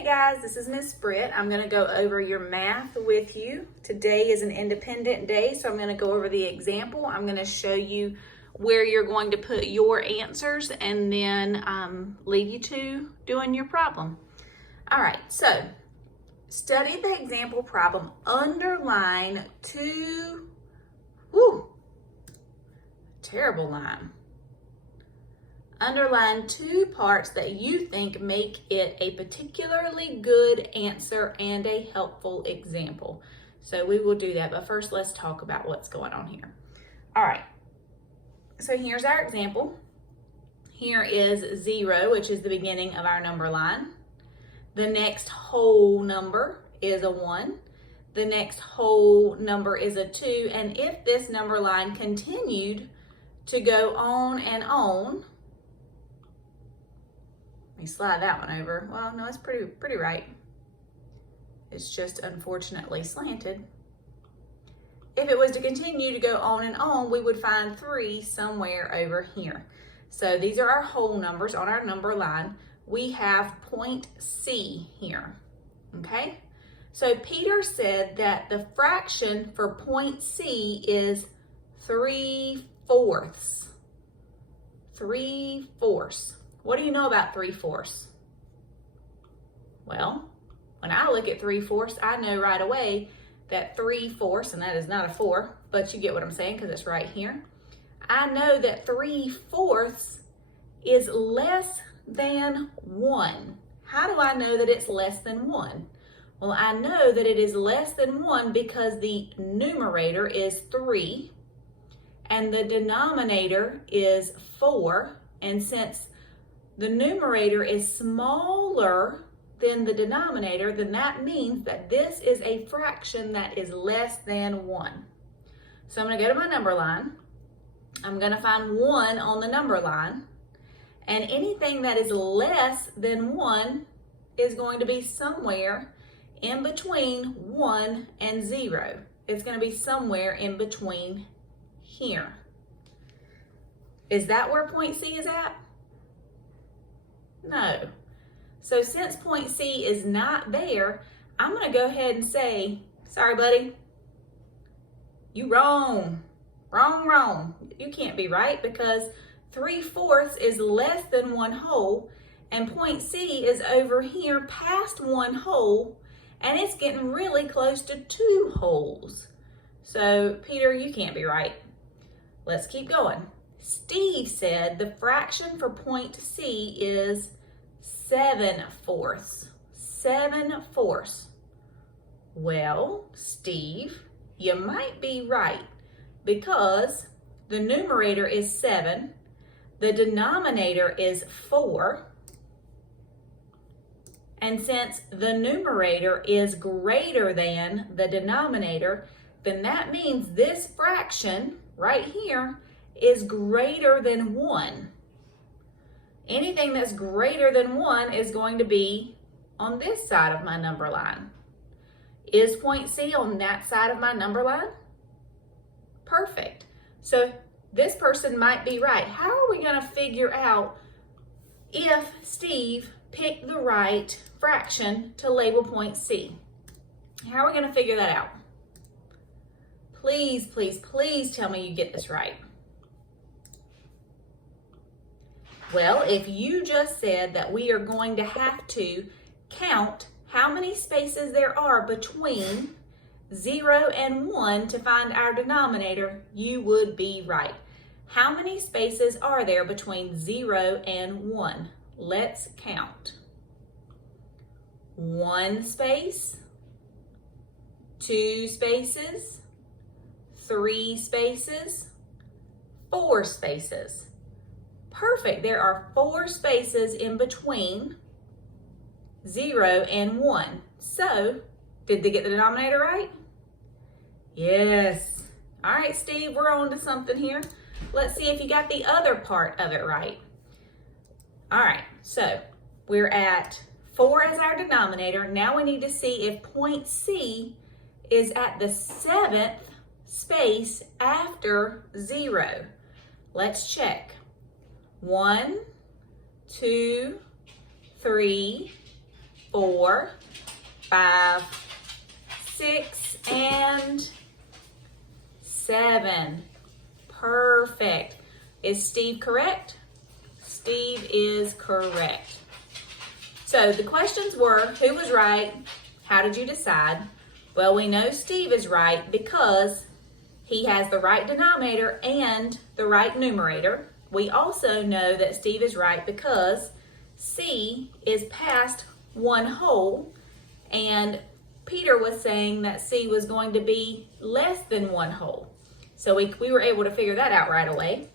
Hey guys, this is Miss Britt. I'm going to go over your math with you. Today is an independent day, so I'm going to go over the example. I'm going to show you where you're going to put your answers and then leave you to doing your problem. All right, so study the example problem. Underline terrible line. Underline two parts that you think make it a particularly good answer and a helpful example. So we will do that, but first let's talk about what's going on here. All right, so here's our example. Here is 0, which is the beginning of our number line. The next whole number is a 1. The next whole number is a 2. And if this number line continued to go on and on, let me slide that one over. Well, no, it's pretty right. It's just unfortunately slanted. If it was to continue to go on and on, we would find 3 somewhere over here. So these are our whole numbers on our number line. We have point C here, okay? So Peter said that the fraction for point C is 3/4. 3/4. What do you know about 3/4? Well, when I look at 3/4, I know right away that 3/4, and that is not a 4, but you get what I'm saying because it's right here. I know that 3/4 is less than 1. How do I know that it's less than 1? Well, I know that it is less than 1 because the numerator is 3 and the denominator is 4. And since the numerator is smaller than the denominator, then that means that this is a fraction that is less than 1. So I'm going to go to my number line. I'm going to find 1 on the number line. And anything that is less than 1 is going to be somewhere in between 1 and 0. It's going to be somewhere in between here. Is that where point C is at? No. So since point C is not there, I'm going to go ahead and say, sorry, buddy, you wrong. Wrong. You can't be right because 3/4 is less than 1 whole, and point C is over here past 1 whole, and it's getting really close to 2 wholes. So, Peter, you can't be right. Let's keep going. Steve said the fraction for point C is 7/4. 7/4. Well, Steve, you might be right because the numerator is 7, the denominator is 4, and since the numerator is greater than the denominator, then that means this fraction right here is greater than 1. Anything that's greater than 1 is going to be on this side of my number line. Is point C on that side of my number line? Perfect. So this person might be right. How are we going to figure out if Steve picked the right fraction to label point C? How are we going to figure that out? Please, please, please tell me you get this right. Well, if you just said that we are going to have to count how many spaces there are between 0 and 1 to find our denominator, you would be right. How many spaces are there between 0 and 1? Let's count. 1 space, 2 spaces, 3 spaces, 4 spaces. Perfect. There are 4 spaces in between 0 and 1. So, did they get the denominator right? Yes. All right, Steve, we're on to something here. Let's see if you got the other part of it right. All right, so we're at 4 as our denominator. Now we need to see if point C is at the 7th space after 0. Let's check. 1, 2, 3, 4, 5, 6, and 7. Perfect. Is Steve correct? Steve is correct. So the questions were, who was right? How did you decide? Well, we know Steve is right because he has the right denominator and the right numerator. We also know that Steve is right because C is past 1 whole, and Peter was saying that C was going to be less than 1 whole. So we were able to figure that out right away.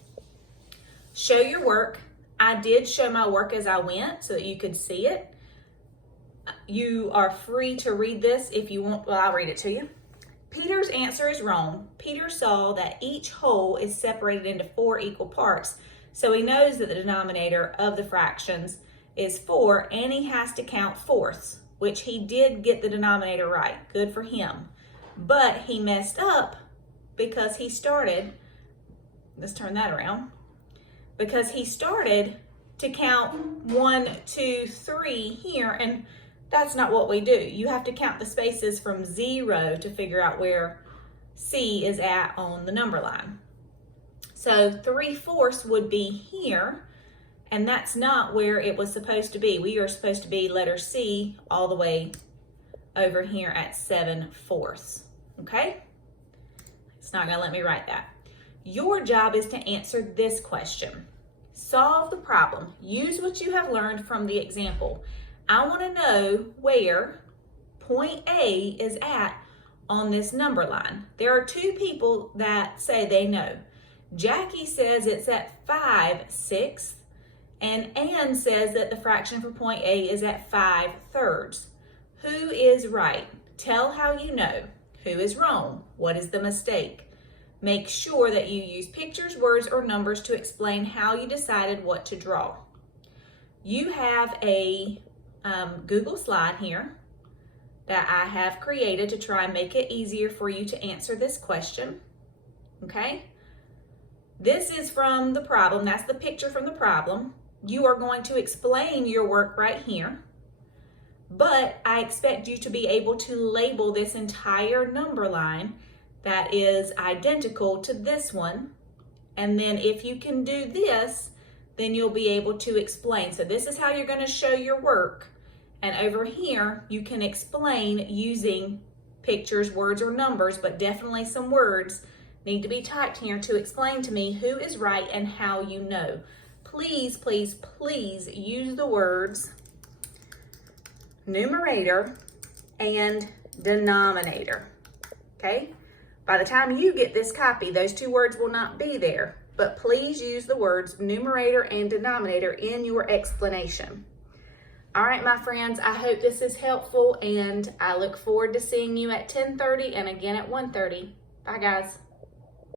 Show your work. I did show my work as I went so that you could see it. You are free to read this if you want. Well, I'll read it to you. Peter's answer is wrong. Peter saw that each whole is separated into 4 equal parts, so he knows that the denominator of the fractions is 4, and he has to count fourths, which he did get the denominator right. Good for him. But he messed up because he started, let's turn that around, because he started to count 1, 2, 3 here, and that's not what we do. You have to count the spaces from 0 to figure out where C is at on the number line. So 3/4 would be here, and that's not where it was supposed to be. We are supposed to be letter C all the way over here at 7/4, okay? It's not gonna let me write that. Your job is to answer this question. Solve the problem. Use what you have learned from the example. I want to know where point A is at on this number line. There are 2 people that say they know. Jackie says it's at 5/6, and Ann says that the fraction for point A is at 5/3. Who is right? Tell how you know. Who is wrong? What is the mistake? Make sure that you use pictures, words, or numbers to explain how you decided what to draw. You have a Google slide here that I have created to try and make it easier for you to answer this question, okay? This is from the problem. That's the picture from the problem. You are going to explain your work right here, but I expect you to be able to label this entire number line that is identical to this one, and then if you can do this, then you'll be able to explain. So this is how you're going to show your work, and over here you can explain using pictures, words, or numbers, but definitely some words need to be typed here to explain to me who is right and how you know. Please, please, please use the words numerator and denominator, okay? By the time you get this copy, those 2 words will not be there, but please use the words numerator and denominator in your explanation. All right, my friends, I hope this is helpful, and I look forward to seeing you at 10:30 and again at 1:30. Bye, guys.